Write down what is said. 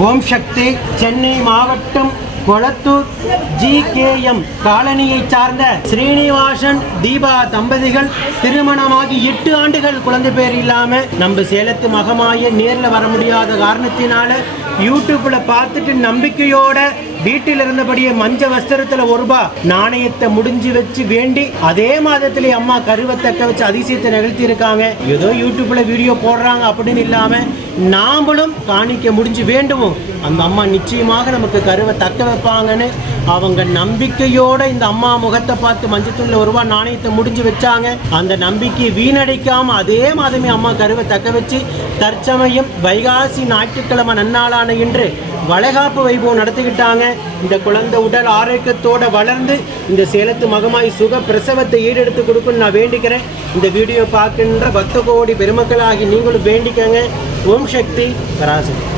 ஓம் சக்தி. சென்னை மாவட்டம் கொளத்தூர் GKM காலனியை சார்ந்த ஸ்ரீனிவாசன் தீபா தம்பதிகள் திருமணமாகி 8 ஆண்டுகள் குழந்தை பேர் இல்லாம நம்ம சேலத்து மகமாய நேரில் வர முடியாத காரணத்தினால யூடியூப்ல பார்த்துட்டு நம்பிக்கையோட வீட்டில் இருந்தபடியே மஞ்ச வஸ்திரத்துல ₹1 நாணயத்தை முடிஞ்சு வச்சு வேண்டி அதே மாதத்திலே அம்மா கருவை தக்க வச்சு அதிசயத்தை நிகழ்த்தி இருக்காங்க. ஏதோ யூடியூப்ல வீடியோ போடுறாங்க அப்படின்னு இல்லாம நாமளும் காணிக்க முடிஞ்சு வேண்டுவோம். அந்த அம்மா நிச்சயமாக நமக்கு கருவை தக்க வைப்பாங்கன்னு அவங்க நம்பிக்கையோட இந்த அம்மா முகத்தை பார்த்து மஞ்சத்தூள்ல ₹1 நாணயத்தை முடிஞ்சு வச்சாங்க. அந்த நம்பிக்கையை வீணடிக்காம அதே மாதமே அம்மா கருவை தக்க வச்சு தற்சமயம் வைகாசி ஞாயிற்றுக்கிழமை நன்னாளான இன்று வளைகாப்பு வைபவம் நடத்திக்கிட்டாங்க. இந்த குழந்தை உடல் ஆரோக்கியத்தோட வளர்ந்து இந்த சேலத்து மகமாய் சுக பிரசவத்தை ஈடெடுத்து கொடுக்குன்னு நான் வேண்டிக்கிறேன். இந்த வீடியோ பார்க்கின்ற பக்த கோடி பெருமக்களாகி நீங்களும் வேண்டிக்கங்க. ஓம் சக்தி பராசக்தி.